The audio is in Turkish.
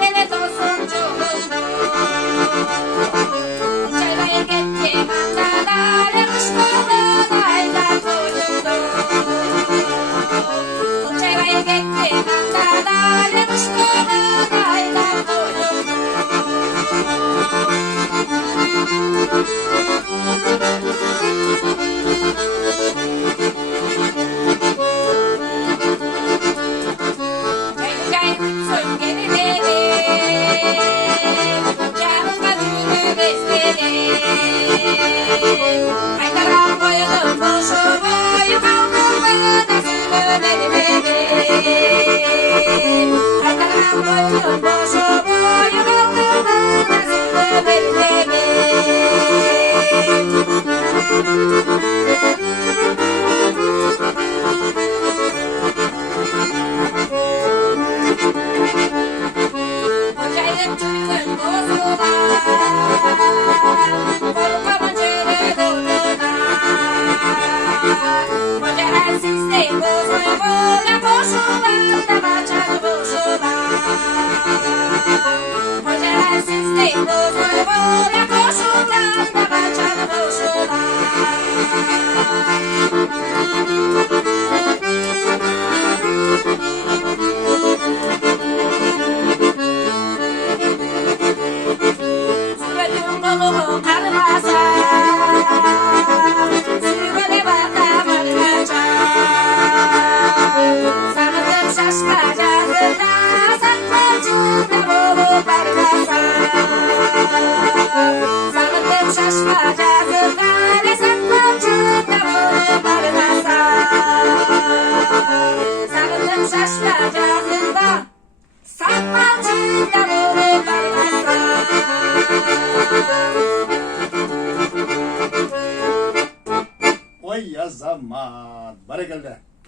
Deniz olsun çoluklu. Çayvaya gitti mandalar, kuşkoğlu aylar boyundu. Çayvaya gitti mandalar, kuşkoğlu aylar boyundu. Aytaran boyunun boşu boyu kaldım nasıl benim. Aytaran boyunun boşu boyu kaldım nasıl benim. Hocayın tüyün bozular, korkamın çürü kurdular. Hoca sizde bozuyu bula koşular, da başarı boşular. Hoca sizde bozuyu bula koşular, da başarı boşular. Kolumu karmasa, sürgüne bakamın kaça. Sanırım şaşkacağında, saklıcında bulup barmasa. Sanırım şaşkacağında, saklıcında bulup barmasa. Sanırım şaşkacağında, saklıcında bulup barmasa. Oy ya zaman. Barakallah.